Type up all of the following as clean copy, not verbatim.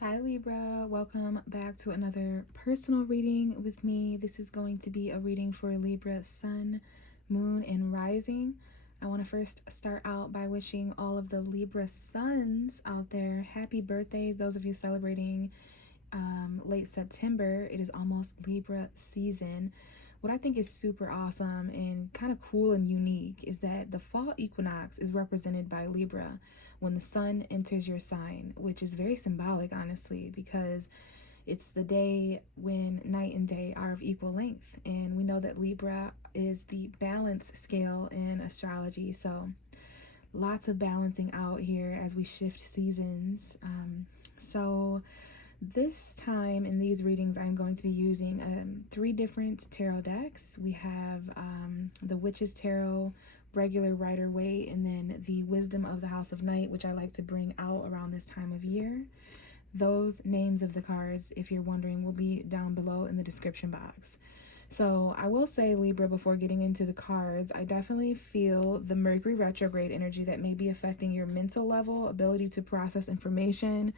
Hi Libra, welcome back to another personal reading with me. This is going to be a reading for Libra Sun, Moon, and Rising. I want to first start out by wishing all of the Libra Suns out there happy birthdays. Those of you celebrating late September, it is almost Libra season. What I think is super awesome and kind of cool and unique is that the fall equinox is represented by Libra when the sun enters your sign, which is very symbolic, honestly, because it's the day when night and day are of equal length. And we know that Libra is the balance scale in astrology. So lots of balancing out here as we shift seasons. So this time in these readings, I'm going to be using 3 different tarot decks. We have the Witch's Tarot, regular Rider Waite, and then the Wisdom of the House of Night, which I like to bring out around this time of year. Those names of the cards, if you're wondering, will be down below in the description box. So I will say, Libra, before getting into the cards, I definitely feel the Mercury retrograde energy that may be affecting your mental level, ability to process information,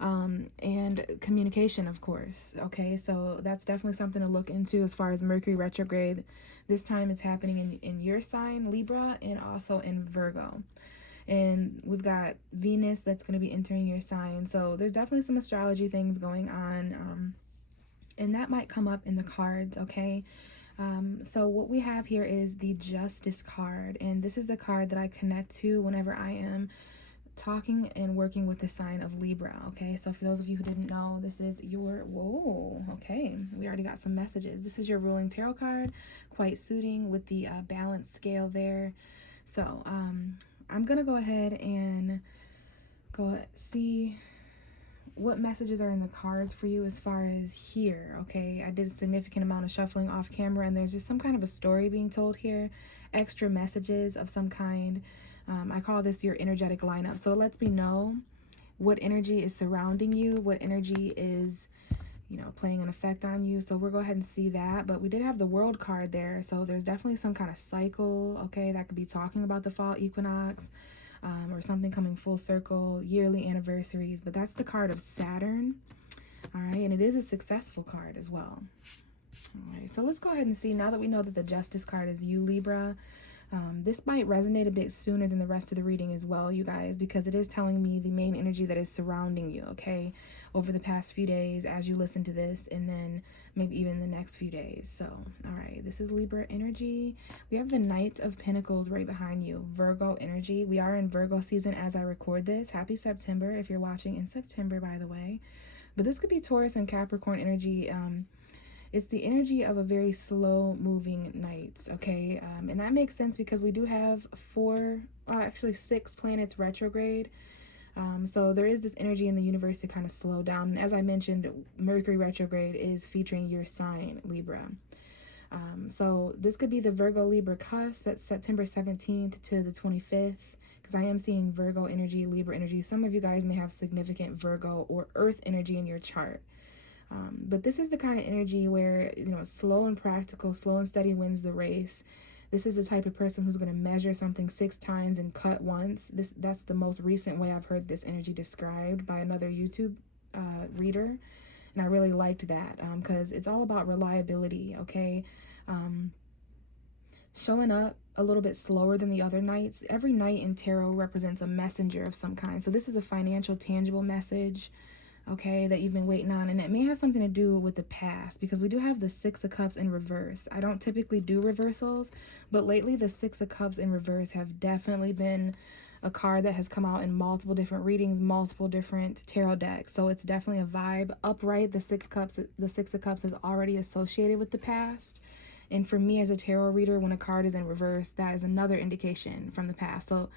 and communication, of course. Okay, so that's definitely something to look into as far as Mercury retrograde. This time it's happening in your sign, Libra, and also in Virgo. And we've got Venus that's going to be entering your sign. So there's definitely some astrology things going on. And that might come up in the cards, okay? So what we have here is the Justice card. And this is the card that I connect to whenever I am talking and working with the sign of Libra, okay? So for those of you who didn't know, this is your, whoa, okay, we already got some messages. This is your ruling tarot card, quite suiting with the balance scale there. So I'm gonna go ahead and go see what messages are in the cards for you as far as here, okay? I did a significant amount of shuffling off camera, and there's just some kind of a story being told here, extra messages of some kind. I call this your energetic lineup. So it lets me know what energy is surrounding you, what energy is, you know, playing an effect on you. So we'll go ahead and see that. But we did have the World card there, so there's definitely some kind of cycle, okay? That could be talking about the fall equinox, or something coming full circle, yearly anniversaries. But that's the card of Saturn, all right? And it is a successful card as well. All right, so let's go ahead and see, now that we know that the Justice card is you, Libra. This might resonate a bit sooner than the rest of the reading as well, you guys, because it is telling me the main energy that is surrounding you, okay, over the past few days as you listen to this, and then maybe even the next few days. So, all right, this is Libra energy. We have the Knight of Pentacles right behind you, Virgo energy. We are in Virgo season as I record this. Happy September if you're watching in September, by the way. But this could be Taurus and Capricorn energy. It's the energy of a very slow moving night, okay? And that makes sense because we do have 6 planets retrograde. So there is this energy in the universe to kind of slow down. And as I mentioned, Mercury retrograde is featuring your sign, Libra. So this could be the Virgo Libra cusp at September 17th to the 25th, because I am seeing Virgo energy, Libra energy. Some of you guys may have significant Virgo or Earth energy in your chart. But this is the kind of energy where, you know, slow and practical, slow and steady wins the race. This is the type of person who's going to measure something 6 times and cut once. That's the most recent way I've heard this energy described by another YouTube reader. And I really liked that because it's all about reliability, okay? Showing up a little bit slower than the other nights. Every night in tarot represents a messenger of some kind. So this is a financial, tangible message, okay, that you've been waiting on, and it may have something to do with the past, because we do have the 6 of Cups in reverse. I don't typically do reversals, but lately the 6 of Cups in reverse have definitely been a card that has come out in multiple different readings, multiple different tarot decks. So it's definitely a vibe. Upright, the 6 of Cups is already associated with the past. And for me as a tarot reader, when a card is in reverse, that is another indication from the past. So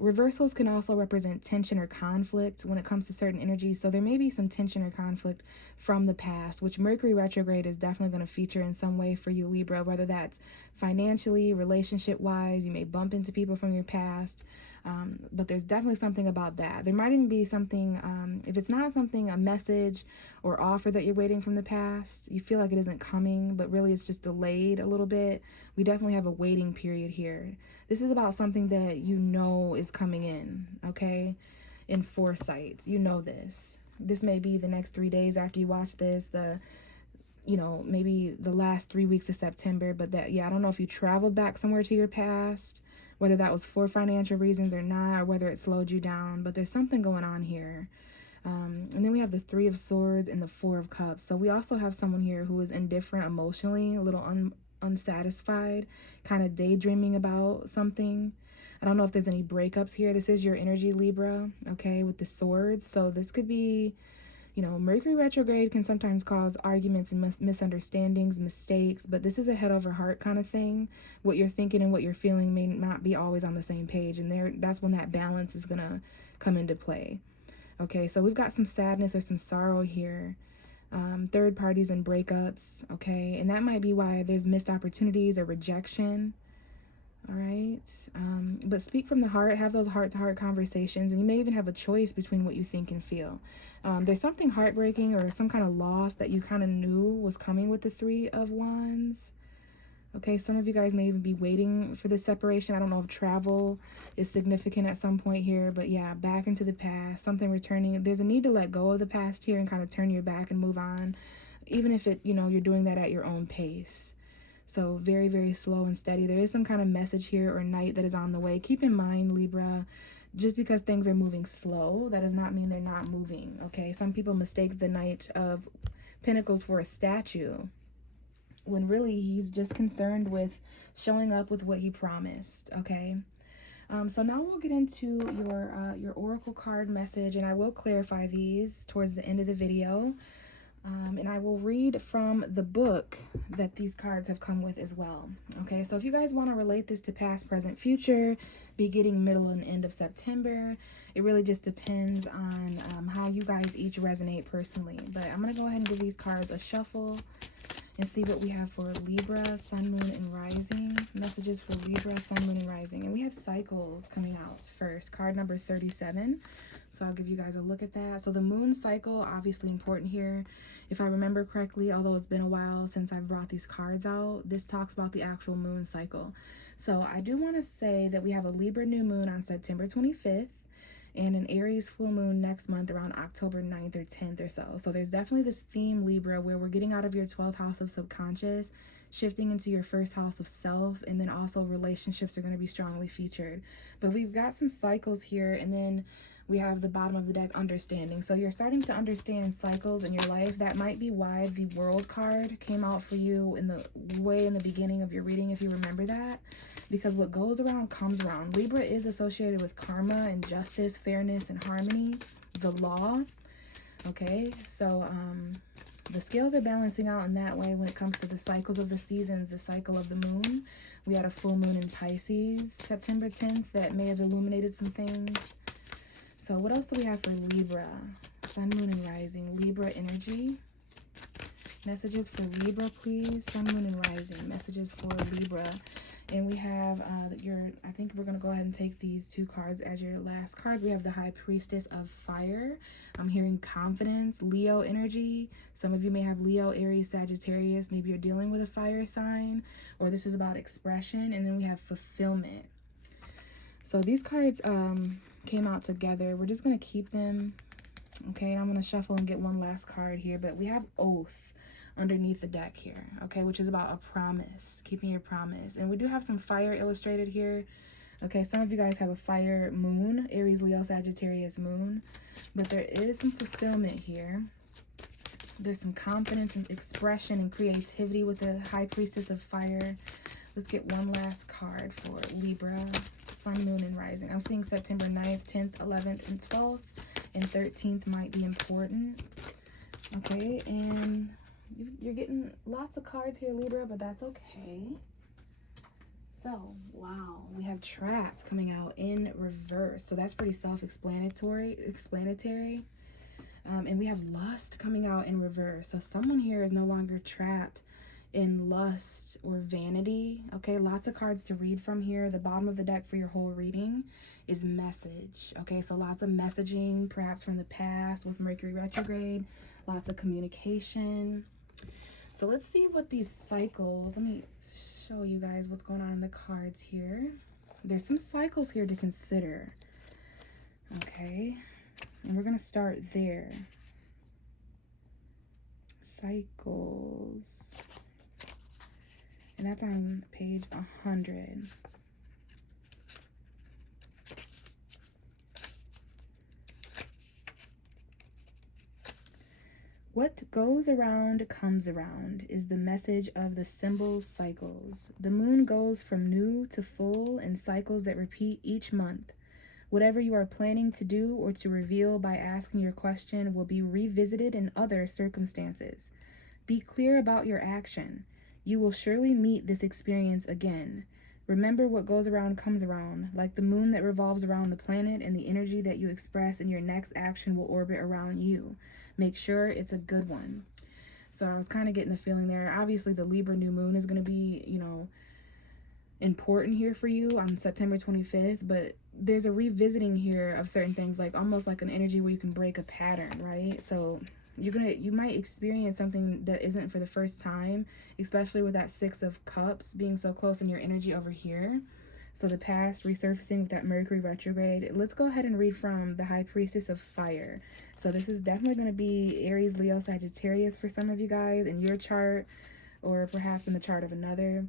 reversals can also represent tension or conflict when it comes to certain energies. So there may be some tension or conflict from the past, which Mercury retrograde is definitely going to feature in some way for you, Libra, whether that's financially, relationship-wise. You may bump into people from your past, but there's definitely something about that. There might even be something, if it's not something, a message or offer that you're waiting from the past, you feel like it isn't coming, but really it's just delayed a little bit. We definitely have a waiting period here. This is about something that you know is coming in, okay? In foresight, you know this. This may be the next 3 days after you watch this, maybe the last 3 weeks of September. But that, yeah, I don't know if you traveled back somewhere to your past, whether that was for financial reasons or not, or whether it slowed you down, but there's something going on here. And then we have the Three of Swords and the Four of Cups. So we also have someone here who is indifferent emotionally, a little unsatisfied, kind of daydreaming about something. I don't know if there's any breakups here. This is your energy, Libra, okay, with the swords. So this could be, Mercury retrograde can sometimes cause arguments and misunderstandings, mistakes, but this is a head over heart kind of thing. What you're thinking and what you're feeling may not be always on the same page, and that's when that balance is going to come into play. Okay, so we've got some sadness or some sorrow here. Third parties and breakups, okay? And that might be why there's missed opportunities or rejection, all right? But speak from the heart, have those heart-to-heart conversations, and you may even have a choice between what you think and feel. There's something heartbreaking or some kind of loss that you kind of knew was coming with the Three of Wands. Okay, some of you guys may even be waiting for this separation. I don't know if travel is significant at some point here, but yeah, back into the past, something returning. There's a need to let go of the past here and kind of turn your back and move on, even if you're doing that at your own pace. So very, very slow and steady. There is some kind of message here or night that is on the way. Keep in mind, Libra, just because things are moving slow, that does not mean they're not moving, okay? Some people mistake the Knight of Pentacles for a statue, when really he's just concerned with showing up with what he promised, okay? So now we'll get into your oracle card message, and I will clarify these towards the end of the video. And I will read from the book that these cards have come with as well. Okay, so if you guys want to relate this to past, present, future, beginning, middle, and end of September, it really just depends on how you guys each resonate personally. But I'm going to go ahead and give these cards a shuffle and see what we have for Libra, Sun, Moon, and Rising. Messages for Libra, Sun, Moon, and Rising. And we have cycles coming out first. Card number 37. So I'll give you guys a look at that. So the moon cycle, obviously important here. If I remember correctly, although it's been a while since I've brought these cards out, this talks about the actual moon cycle. So I do want to say that we have a Libra new moon on September 25th. And an Aries full moon next month around October 9th or 10th or so. So there's definitely this theme, Libra, where we're getting out of your 12th house of subconscious, shifting into your first house of self, and then also relationships are going to be strongly featured. But we've got some cycles here, and then we have the bottom of the deck, understanding. So you're starting to understand cycles in your life. That might be why the World card came out for you in the beginning of your reading, if you remember that. Because what goes around comes around. Libra is associated with karma and justice, fairness, and harmony, the law. Okay, so the scales are balancing out in that way when it comes to the cycles of the seasons, the cycle of the moon. We had a full moon in Pisces, September 10th, that may have illuminated some things. So what else do we have for Libra? Sun, Moon, and Rising. Libra energy. Messages for Libra, please. Sun, Moon, and Rising. Messages for Libra. And we have I think we're going to go ahead and take these two cards as your last cards. We have the High Priestess of Fire. I'm hearing confidence, Leo energy. Some of you may have Leo, Aries, Sagittarius. Maybe you're dealing with a fire sign, or this is about expression. And then we have fulfillment. So these cards came out together. We're just going to keep them. Okay, I'm going to shuffle and get one last card here. But we have Oath underneath the deck here, okay, which is about a promise, keeping your promise. And we do have some fire illustrated here. Okay, some of you guys have a fire moon, Aries, Leo, Sagittarius moon, but there is some fulfillment here. There's some confidence and expression and creativity with the High Priestess of Fire. Let's get one last card for Libra, Sun, Moon, and Rising. I'm seeing September 9th, 10th, 11th, and 12th, and 13th might be important. Okay, and you're getting lots of cards here, Libra, but that's okay. So, wow, we have Trapped coming out in reverse. So that's pretty self-explanatory. And we have Lust coming out in reverse. So someone here is no longer trapped in lust or vanity. Okay, lots of cards to read from here. The bottom of the deck for your whole reading is message. Okay, so lots of messaging, perhaps from the past with Mercury retrograde. Lots of communication. So let's see what these cycles, let me show you guys what's going on in the cards here. There's some cycles here to consider. Okay, and we're going to start there. cycles. And that's on page 100. What goes around comes around is the message of the symbol's cycles. The moon goes from new to full in cycles that repeat each month. Whatever you are planning to do or to reveal by asking your question will be revisited in other circumstances. Be clear about your action. You will surely meet this experience again. Remember, what goes around comes around, like the moon that revolves around the planet, and the energy that you express in your next action will orbit around you. Make sure it's a good one. So I was kind of getting the feeling there. Obviously, the Libra new moon is going to be, important here for you on September 25th, but there's a revisiting here of certain things, like almost like an energy where you can break a pattern, right? So you might experience something that isn't for the first time, especially with that 6 of Cups being so close in your energy over here. So the past resurfacing with that Mercury retrograde. Let's go ahead and read from the High Priestess of Fire. So this is definitely going to be Aries, Leo, Sagittarius for some of you guys in your chart, or perhaps in the chart of another.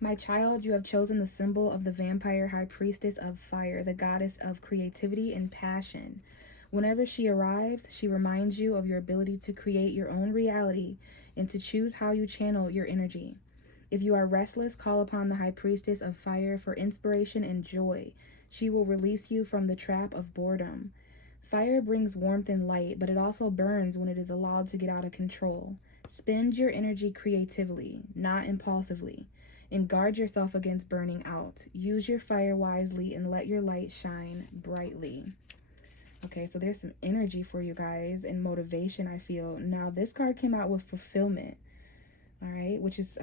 My child, you have chosen the symbol of the vampire High Priestess of Fire, the goddess of creativity and passion. Whenever she arrives, she reminds you of your ability to create your own reality and to choose how you channel your energy. If you are restless, call upon the High Priestess of Fire for inspiration and joy. She will release you from the trap of boredom. Fire brings warmth and light, but it also burns when it is allowed to get out of control. Spend your energy creatively, not impulsively, and guard yourself against burning out. Use your fire wisely and let your light shine brightly. Okay, so there's some energy for you guys and motivation, I feel. Now, this card came out with fulfillment. All right, which is,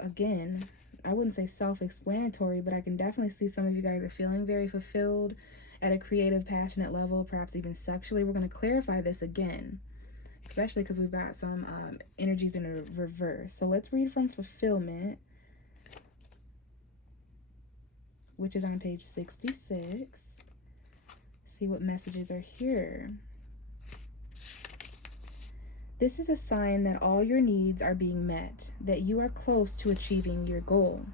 again, I wouldn't say self-explanatory, but I can definitely see some of you guys are feeling very fulfilled at a creative, passionate level, perhaps even sexually. We're going to clarify this again, especially because we've got some energies in a reverse. So let's read from fulfillment, which is on page 66. See what messages are here. This is a sign that all your needs are being met, that you are close to achieving your goal.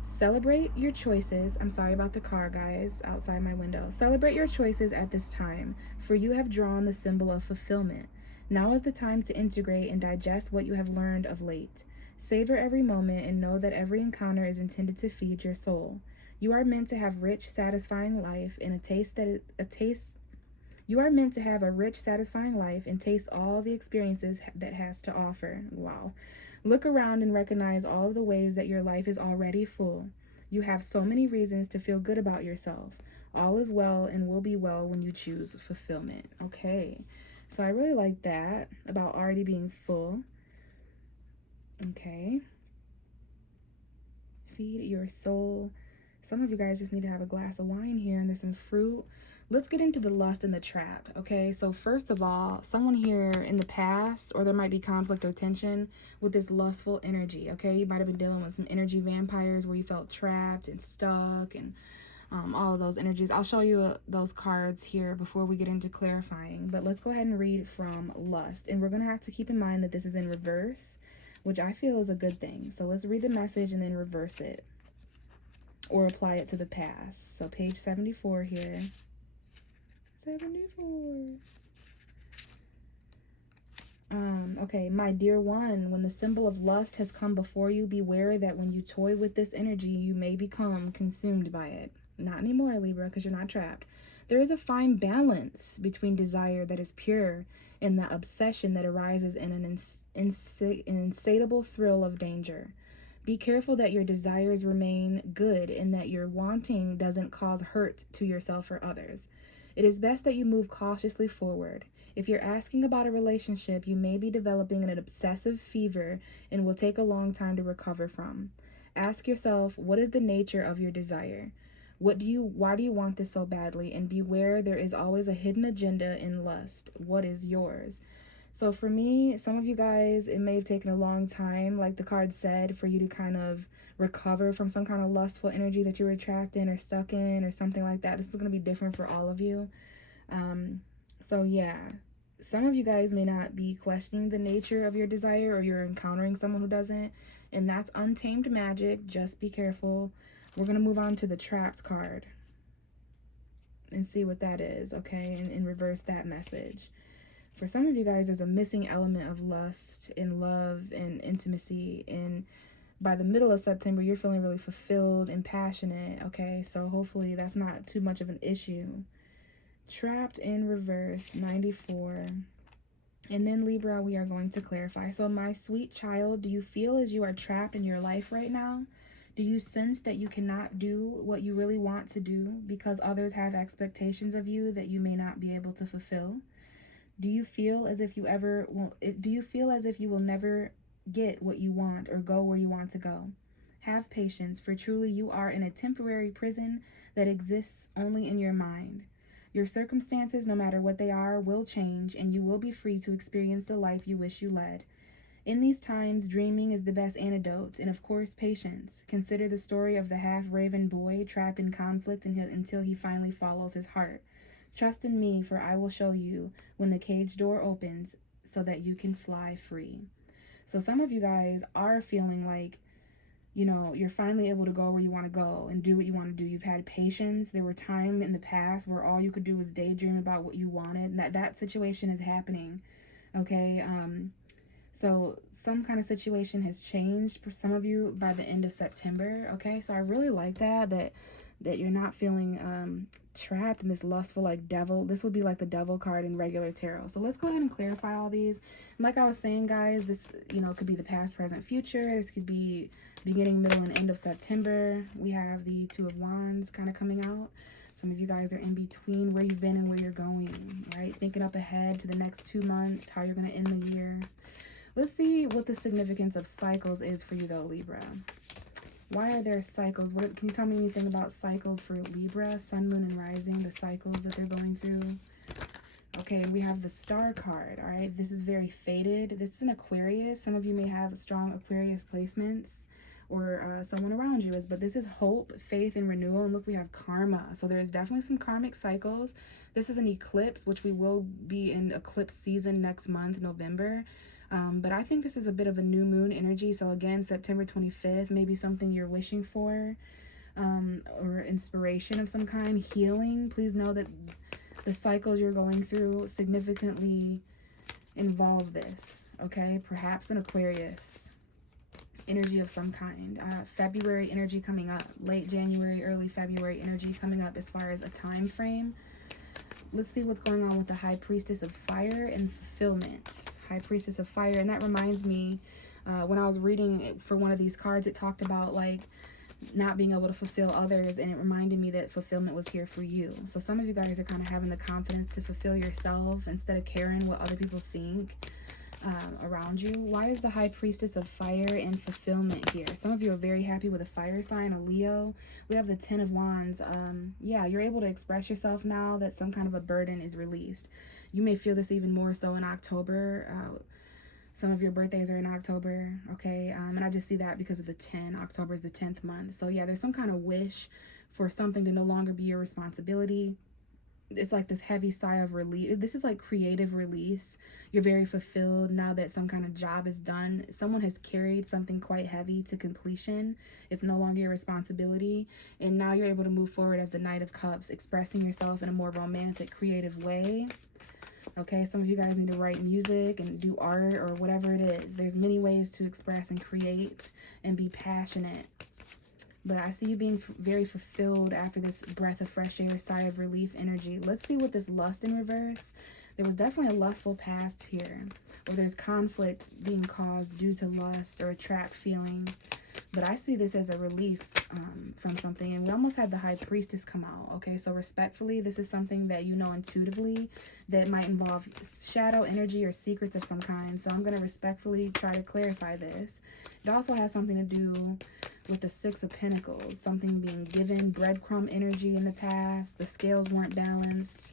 Celebrate your choices. I'm sorry about the car, guys, outside my window. Celebrate your choices at this time, for you have drawn the symbol of fulfillment. Now is the time to integrate and digest what you have learned of late. Savor every moment and know that every encounter is intended to feed your soul. You are meant to have rich, satisfying life and You are meant to have a rich, satisfying life and taste all the experiences that has to offer. Wow. Look around and recognize all of the ways that your life is already full. You have so many reasons to feel good about yourself. All is well and will be well when you choose fulfillment. Okay. So I really like that about already being full. Okay. Feed your soul. Some of you guys just need to have a glass of wine here, and there's some fruit. Let's get into the lust and the trap, okay? So first of all, someone here in the past, or there might be conflict or tension with this lustful energy, okay? You might have been dealing with some energy vampires where you felt trapped and stuck and all of those energies. I'll show you those cards here before we get into clarifying, but let's go ahead and read from lust. And we're going to have to keep in mind that this is in reverse, which I feel is a good thing. So let's read the message and then reverse it or apply it to the past. So page 74 here. 74. Okay, my dear one, when the symbol of lust has come before you, beware that when you toy with this energy, you may become consumed by it. Not anymore, Libra, because you're not trapped. There is a fine balance between desire that is pure and the obsession that arises in an insatiable thrill of danger. Be careful that your desires remain good and that your wanting doesn't cause hurt to yourself or others. It is best that you move cautiously forward. If you're asking about a relationship, you may be developing an obsessive fever and will take a long time to recover from. Ask yourself, what is the nature of your desire? Why do you want this so badly? And beware, there is always a hidden agenda in lust. What is yours? So for me, some of you guys, it may have taken a long time, like the card said, for you to kind of recover from some kind of lustful energy that you were trapped in or stuck in or something like that. This is going to be different for all of you. So yeah, some of you guys may not be questioning the nature of your desire, or you're encountering someone who doesn't, and that's untamed magic. Just be careful. We're going to move on to the Trapped card and see what that is, okay, and reverse that message. For some of you guys, there's a missing element of lust and love and intimacy, and by the middle of September, you're feeling really fulfilled and passionate, okay? So hopefully that's not too much of an issue. Trapped in reverse, 94. And then Libra, we are going to clarify. So my sweet child, do you feel as you are trapped in your life right now? Do you sense that you cannot do what you really want to do because others have expectations of you that you may not be able to fulfill? Do you feel as if you will never get what you want or go where you want to go? Have patience, for truly you are in a temporary prison that exists only in your mind. Your circumstances, no matter what they are, will change, and you will be free to experience the life you wish you led. In these times, dreaming is the best antidote, and of course, patience. Consider the story of the half-raven boy trapped in conflict until he finally follows his heart. Trust in me, for I will show you when the cage door opens so that you can fly free. So some of you guys are feeling like, you're finally able to go where you want to go and do what you want to do. You've had patience. There were times in the past where all you could do was daydream about what you wanted. That situation is happening, okay? So some kind of situation has changed for some of you by the end of September, okay? So I really like that you're not feeling trapped in this lustful, like, devil. This would be like the devil card in regular tarot. So let's go ahead and clarify all these. And like I was saying, guys, this, could be the past, present, future. This could be beginning, middle, and end of September. We have the Two of Wands kind of coming out. Some of you guys are in between where you've been and where you're going, right? Thinking up ahead to the next 2 months, how you're going to end the year. Let's see what the significance of cycles is for you, though, Libra. Why are there cycles? Can you tell me anything about cycles for Libra, Sun, Moon, and Rising, the cycles that they're going through? Okay, we have the Star card, all right? This is very fated. This is an Aquarius. Some of you may have strong Aquarius placements, or someone around you is, but this is hope, faith, and renewal. And look, we have karma. So there's definitely some karmic cycles. This is an eclipse, which we will be in eclipse season next month, November. But I think this is a bit of a new moon energy. So again, September 25th, maybe something you're wishing for, or inspiration of some kind, healing. Please know that the cycles you're going through significantly involve this, okay? Perhaps an Aquarius energy of some kind. February energy coming up, late January, early February energy coming up as far as a time frame. Let's see what's going on with the High Priestess of Fire and Fulfillment. High Priestess of Fire. And that reminds me, when I was reading it for one of these cards, it talked about, like, not being able to fulfill others. And it reminded me that fulfillment was here for you. So some of you guys are kind of having the confidence to fulfill yourself instead of caring what other people think around you. Why is the High Priestess of Fire and Fulfillment here? Some of you are very happy with a fire sign, a Leo. We have the Ten of Wands. Yeah, you're able to express yourself now that some kind of a burden is released. You may feel this even more so in October. Some of your birthdays are in October, okay? And I just see that because of the 10. October is the 10th month. So yeah, there's some kind of wish for something to no longer be your responsibility. It's like this heavy sigh of relief. This is like creative release. You're very fulfilled now that some kind of job is done. Someone has carried something quite heavy to completion. It's no longer your responsibility. And now you're able to move forward as the Knight of Cups, expressing yourself in a more romantic, creative way. Okay, some of you guys need to write music and do art or whatever it is. There's many ways to express and create and be passionate. But I see you being very fulfilled after this breath of fresh air, sigh of relief energy. Let's see what this lust in reverse. There was definitely a lustful past here. Or there's conflict being caused due to lust or a trapped feeling. But I see this as a release from something. And we almost had the High Priestess come out. Okay, so respectfully, this is something that you know intuitively that might involve shadow energy or secrets of some kind. So I'm going to respectfully try to clarify this. It also has something to do with the Six of Pentacles, something being given, breadcrumb energy in the past, the scales weren't balanced.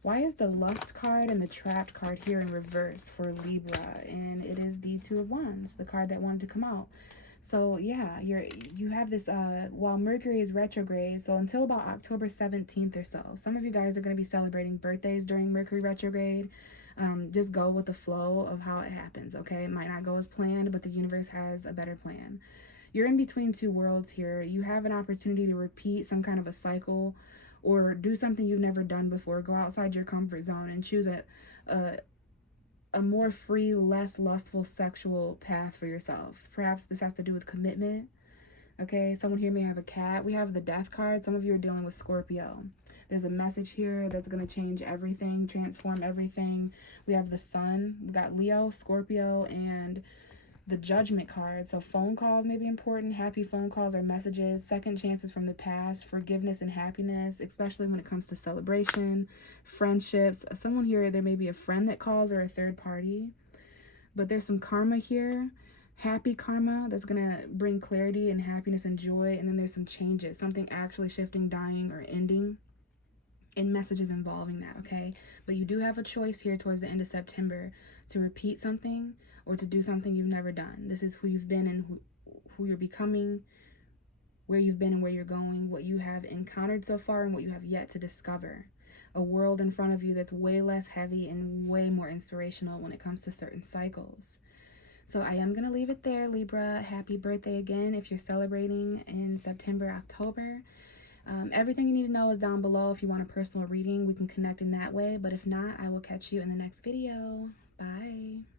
Why is the Lust card and the Trapped card here in reverse for Libra? And it is the Two of Wands, the card that wanted to come out. So yeah, you have this, while Mercury is retrograde, so until about October 17th or so, some of you guys are going to be celebrating birthdays during Mercury retrograde. Just go with the flow of how it happens, okay? It might not go as planned, but the universe has a better plan. You're in between two worlds here. You have an opportunity to repeat some kind of a cycle or do something you've never done before. Go outside your comfort zone and choose a more free, less lustful sexual path for yourself. Perhaps this has to do with commitment. Okay, someone here may have a cat. We have the death card. Some of you are dealing with Scorpio. There's a message here that's going to change everything, transform everything. We have the sun. We got Leo, Scorpio, and the judgment card. So phone calls may be important. Happy phone calls or messages, second chances from the past, forgiveness and happiness, especially when it comes to celebration, friendships. Someone here, there may be a friend that calls or a third party. But there's some karma here. Happy karma that's going to bring clarity and happiness and joy. And then there's some changes, something actually shifting, dying, or ending. And messages involving that, okay? But you do have a choice here towards the end of September to repeat something or to do something you've never done. This is who you've been and who you're becoming, where you've been and where you're going, what you have encountered so far and what you have yet to discover. A world in front of you that's way less heavy and way more inspirational when it comes to certain cycles. So I am going to leave it there, Libra. Happy birthday again if you're celebrating in September, October. Everything you need to know is down below. If you want a personal reading, we can connect in that way. But if not, I will catch you in the next video. Bye.